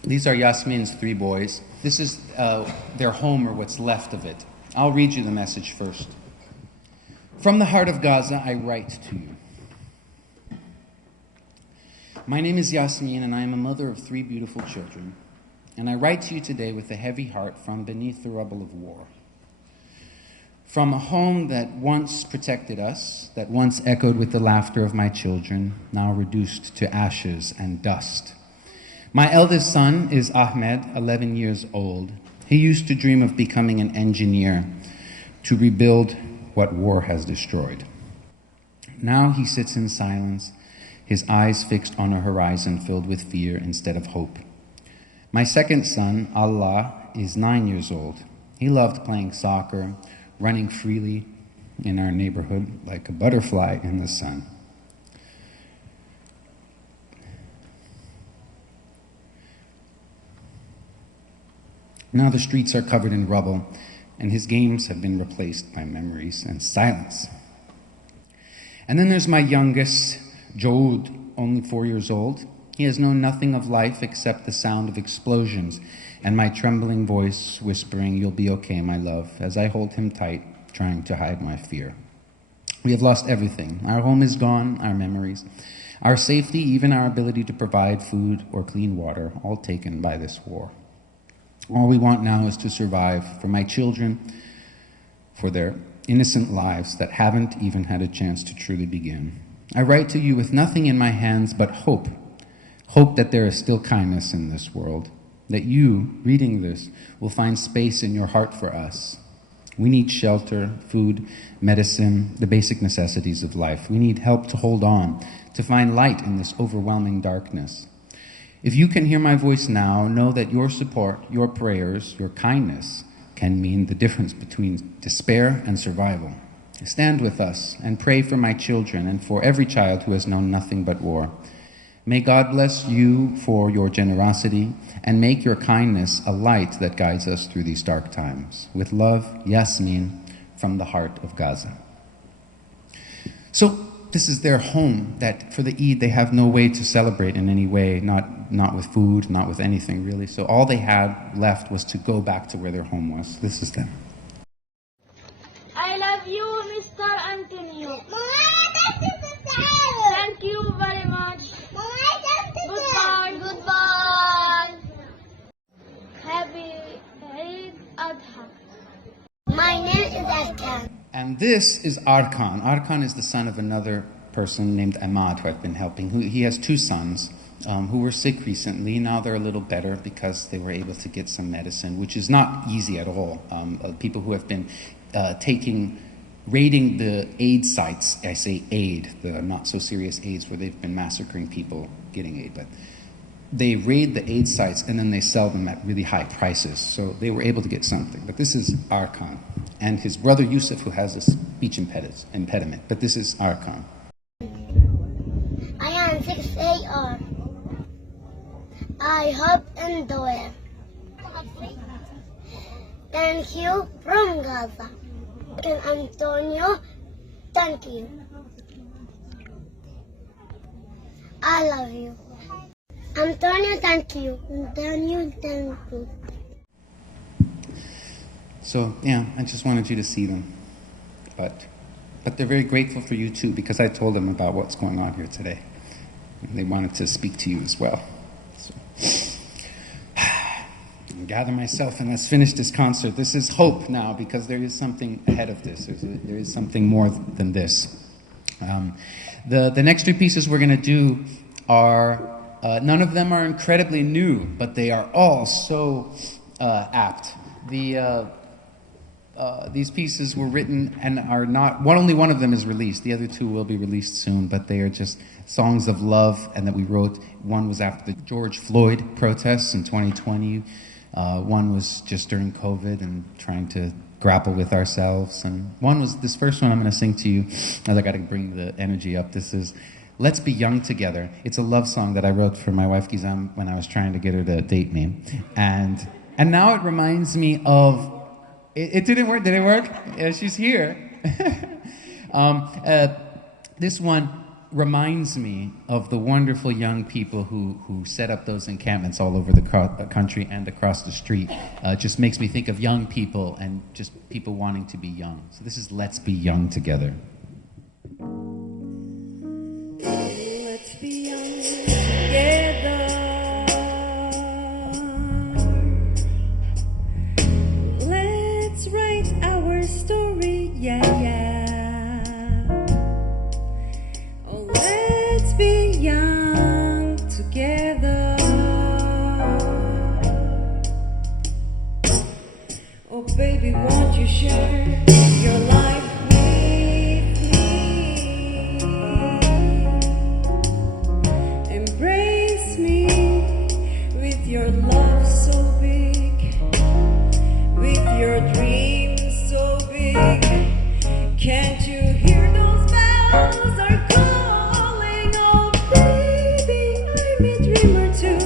These are Yasmin's 3 boys. This is their home, or what's left of it. I'll read you the message first. From the heart of Gaza, I write to you. My name is Yasmin, and I am a mother of 3 beautiful children. And I write to you today with a heavy heart from beneath the rubble of war. From a home that once protected us, that once echoed with the laughter of my children, now reduced to ashes and dust. My eldest son is Ahmed, 11 years old. He used to dream of becoming an engineer to rebuild what war has destroyed. Now he sits in silence, his eyes fixed on a horizon filled with fear instead of hope. My second son, Allah, is 9 years old. He loved playing soccer, running freely in our neighborhood like a butterfly in the sun. Now the streets are covered in rubble, and his games have been replaced by memories and silence. And then there's my youngest, Joud, only 4 years old. He has known nothing of life except the sound of explosions and my trembling voice whispering, "You'll be okay, my love," as I hold him tight, trying to hide my fear. We have lost everything. Our home is gone, our memories, our safety, even our ability to provide food or clean water, all taken by this war. All we want now is to survive for my children, for their innocent lives that haven't even had a chance to truly begin. I write to you with nothing in my hands but hope. Hope that there is still kindness in this world, that you, reading this, will find space in your heart for us. We need shelter, food, medicine, the basic necessities of life. We need help to hold on, to find light in this overwhelming darkness. If you can hear my voice now, know that your support, your prayers, your kindness can mean the difference between despair and survival. Stand with us and pray for my children and for every child who has known nothing but war. May God bless you for your generosity and make your kindness a light that guides us through these dark times. With love, Yasmin, from the heart of Gaza. So this is their home that for the Eid they have no way to celebrate in any way, not with food, not with anything really. So all they had left was to go back to where their home was. This is them. I love you, Mr. Antonio. Thank you very much. Goodbye. Goodbye. Happy Eid Adha. My name is Arkan. And this is Arkan. Arkan is the son of another person named Ahmad who I've been helping. He has 2 sons who were sick recently. Now they're a little better because they were able to get some medicine, which is not easy at all. People who have been raiding the aid sites, I say aid, the not so serious aids where they've been massacring people getting aid, but they raid the aid sites and then they sell them at really high prices. So they were able to get something. But this is Arkan and his brother Yusuf, who has a speech impediment. But this is Arkan. I am 6 AR. I hope and do it. Thank you from Gaza. And Antonio, thank you. I love you. Antonio, thank you. Antonio, thank you. So, yeah, I just wanted you to see them. But they're very grateful for you, too, because I told them about what's going on here today. And they wanted to speak to you as well. So, gather myself and let's finish this concert. This is hope now, because there is something ahead of this. There is something more than this. The next 2 pieces we're going to do are, none of them are incredibly new, but they are all so apt. These pieces were written and are not, only one of them is released. The other 2 will be released soon, but they are just songs of love and that we wrote. One was after the George Floyd protests in 2020. One was just during COVID and trying to grapple with ourselves. And one was, this first one I'm going to sing to you, as I got to bring the energy up. This is Let's Be Young Together. It's a love song that I wrote for my wife Gizem when I was trying to get her to date me. And now it reminds me of, it didn't work. Did it work? Yeah, she's here. This one reminds me of the wonderful young people who set up those encampments all over the country and across the street. Just makes me think of young people and just people wanting to be young. So this is Let's Be Young Together. Let's be young together. Let's write our story, yeah, yeah. Oh, let's be young together. Oh, baby, won't you share your life with me? Embrace me with your love so big, with your dreams so big. Can't you hear those bells are calling? Oh, baby, I'm a dreamer too,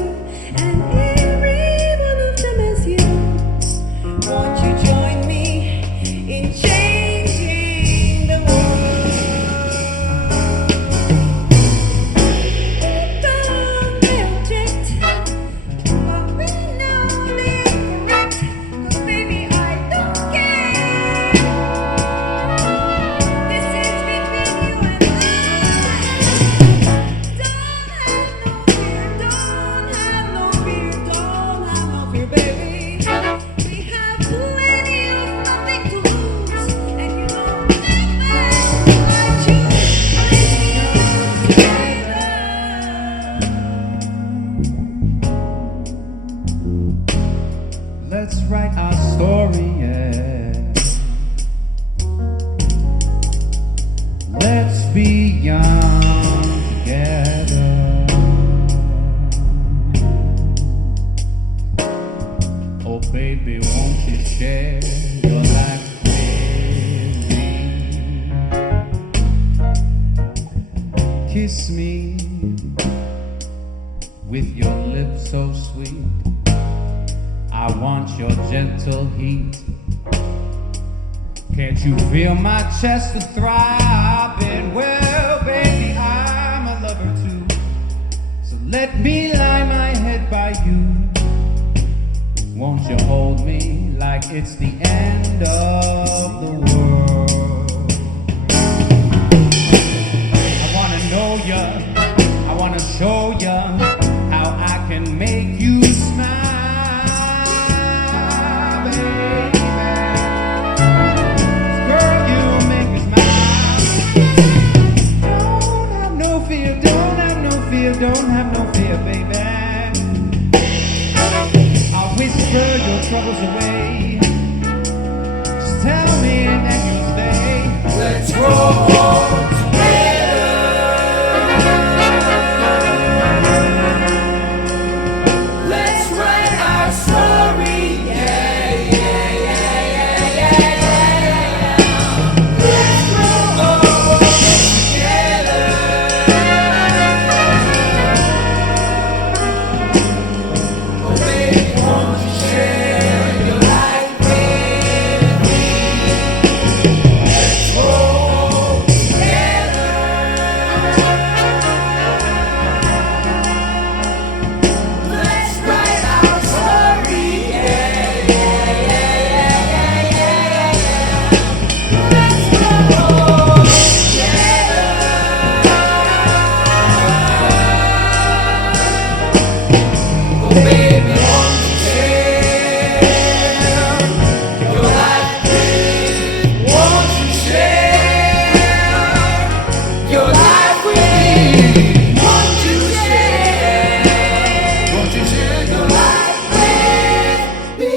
and every one of them is you. Won't you join me in changing the world? Don't be object, but we know they're correct. 'Cause baby, I don't care. This is between you and I. Don't have no fear, don't have no fear, baby. We have plenty of nothing to lose, and you know never I choose. Let's write our story, yeah. Let's be young together. Oh, baby, won't you share your life with me? Kiss me with your lips so sweet. I want your gentle heat. Can't you feel my chest throbbing? Well, baby, I'm a lover too. So let me lie my head by you. Won't you hold me like it's the end of the world? I wanna know ya, I wanna show ya how I can make you smile, baby. Girl, you make me smile. Don't have no fear, don't have no fear, don't have no fear, baby. I'll whisper your troubles away. Just tell me and then you'll stay. Let's roll together. Let's write our story, yeah, yeah, yeah, yeah, yeah, yeah. Let's grow together. Oh, baby, won't you share your life with me? Let's grow together. Let's write our story, yeah, yeah, yeah, yeah, yeah, yeah. Let's grow together. Oh, baby, won't you share your life with me? Won't you share your life with me? Won't you share your life with me?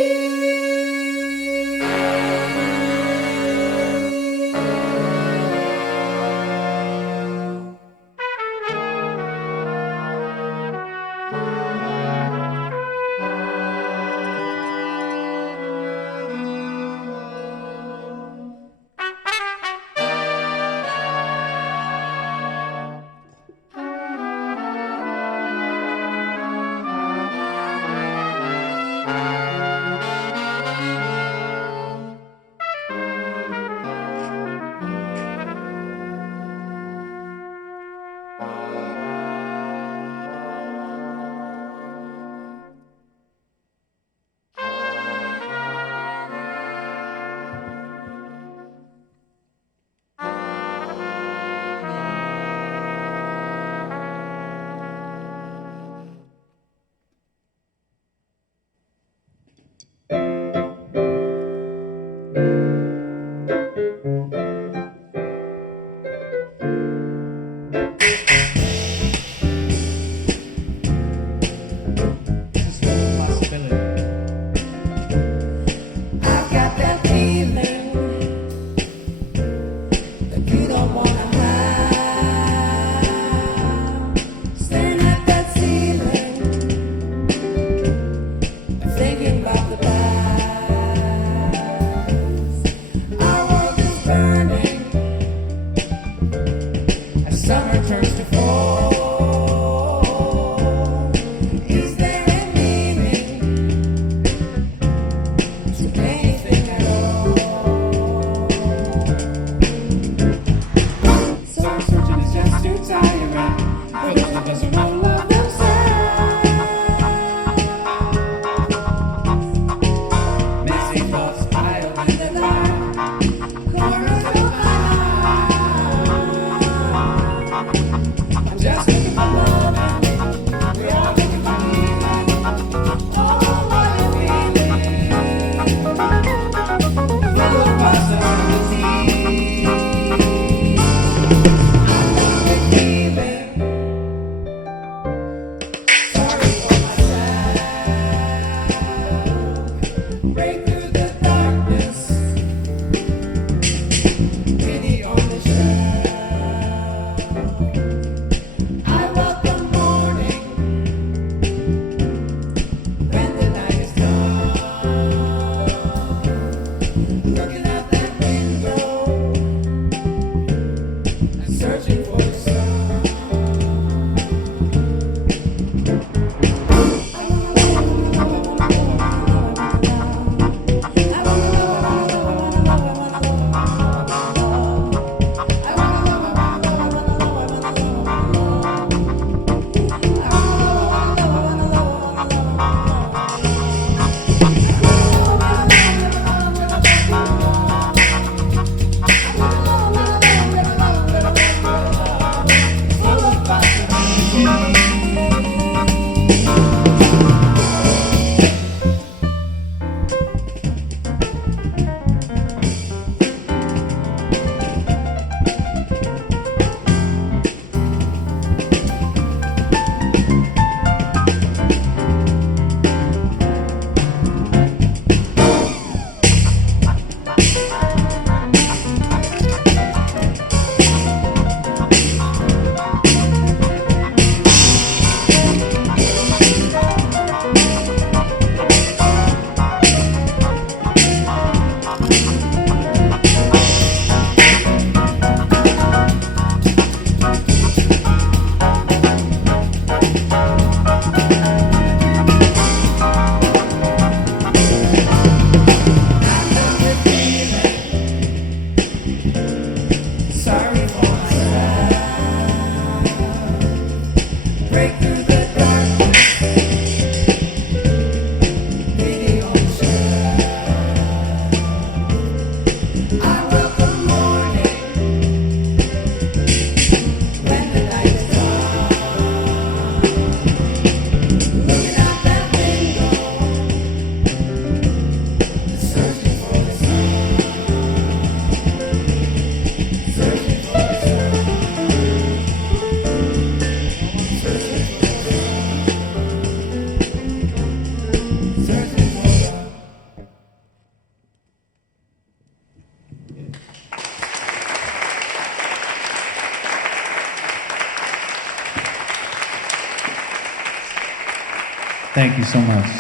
Thank you so much.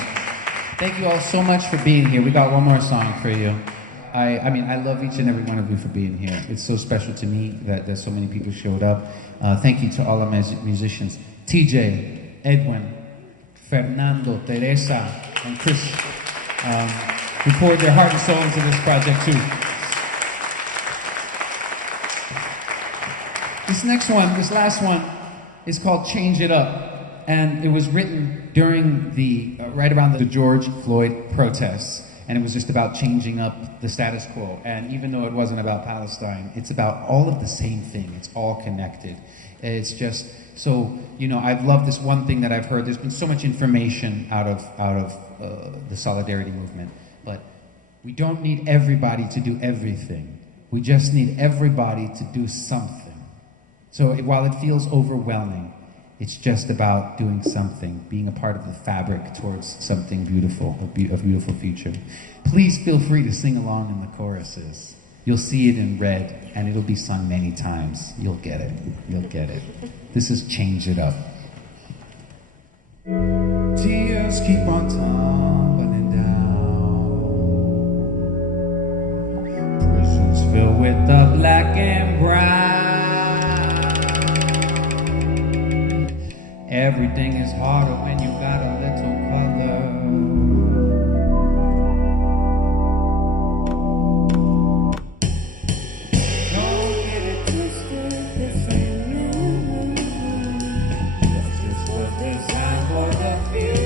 Thank you all so much for being here. We got one more song for you. I mean, I love each and every one of you for being here. It's so special to me that so many people showed up. Thank you to all our musicians. TJ, Edwin, Fernando, Teresa, and Chris, who poured their heart and soul into this project too. This last one, is called Change It Up. And it was written during right around the George Floyd protests. And it was just about changing up the status quo. And even though it wasn't about Palestine, it's about all of the same thing. It's all connected. It's just, so, I've loved this one thing that I've heard. There's been so much information out of the solidarity movement. But we don't need everybody to do everything. We just need everybody to do something. So while it feels overwhelming, it's just about doing something, being a part of the fabric towards something beautiful, a beautiful future. Please feel free to sing along in the choruses. You'll see it in red, and it'll be sung many times. You'll get it. You'll get it. This is Change It Up. Tears keep on tumbling down. Prisons filled with the black and brown. Everything is harder when you got a little color. Don't get it twisted, this ain't new. Justice was designed for the few.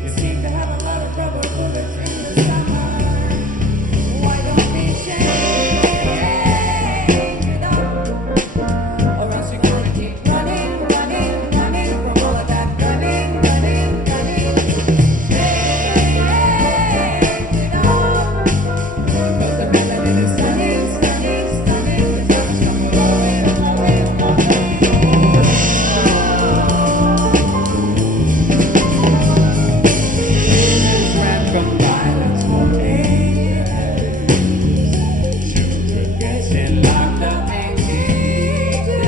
You seem to have a lot of rubber bullets in the summer. Why don't we change it up? Or else you're gonna keep running from all of that running. Change it up. 'Cause the melanin is stunning. The time is coming, rolling. Humans ran from violence for ages. Children getting locked up in cages.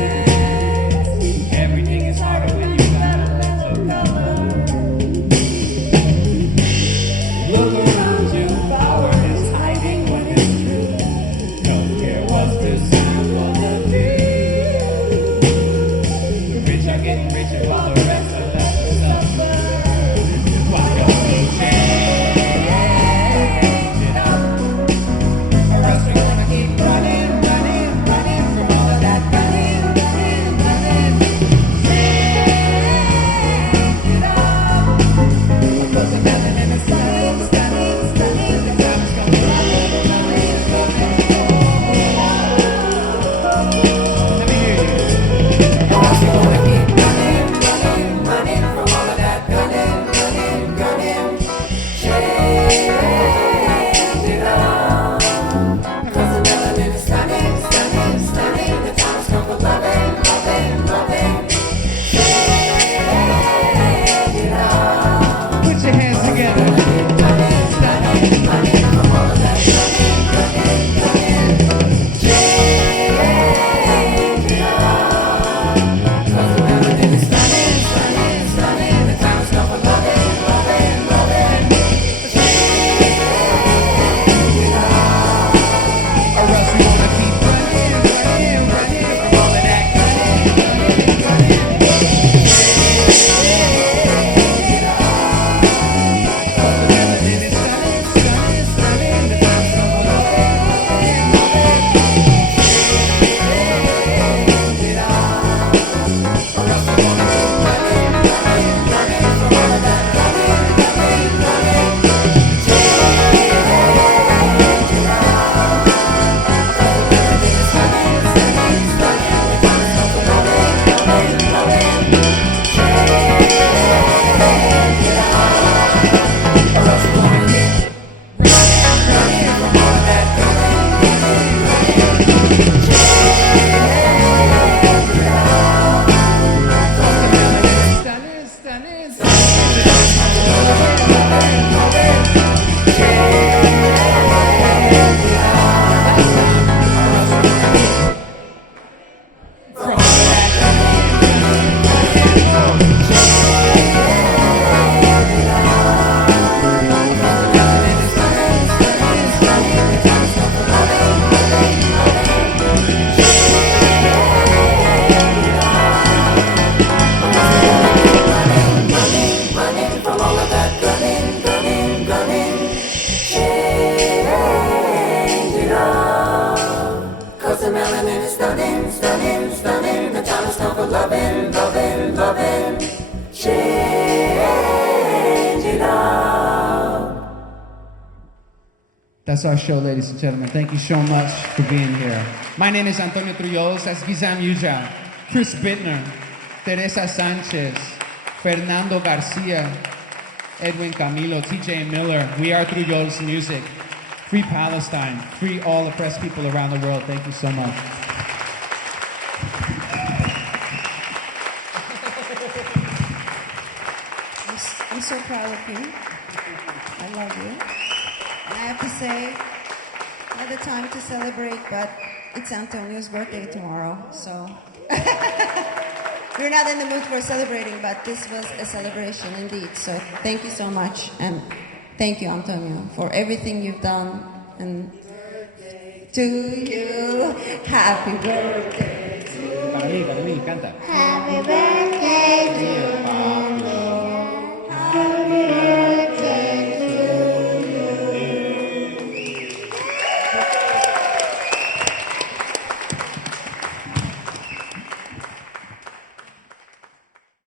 Everything is harder when you got a little color. Look around you, power is hiding what is true. Healthcare was designed for the few. The rich are getting richer while the rest are left to suffer. Why don't we change it up? Or else we're gonna keep running from all of that running. Change it up. Because the melanin is stunning. The time is coming, running. Let me hear you. Or else we're gonna keep running. loving, changing up. That's our show, ladies and gentlemen. Thank you so much for being here. My name is Antonio Truyols. That's Gizem Yucel, Chris Bittner, Teresa Sanchez, Fernando Garcia, Edwin Camilo, TJ Miller. We are Truyols Music. Free Palestine. Free all oppressed people around the world. Thank you so much. I'm so proud of you. I love you. And I have to say, another time to celebrate, but it's Antonio's birthday tomorrow, so we're not in the mood for celebrating, but this was a celebration indeed. So thank you so much, and thank you, Antonio, for everything you've done. And to you, happy birthday. Para mí, canta. Happy birthday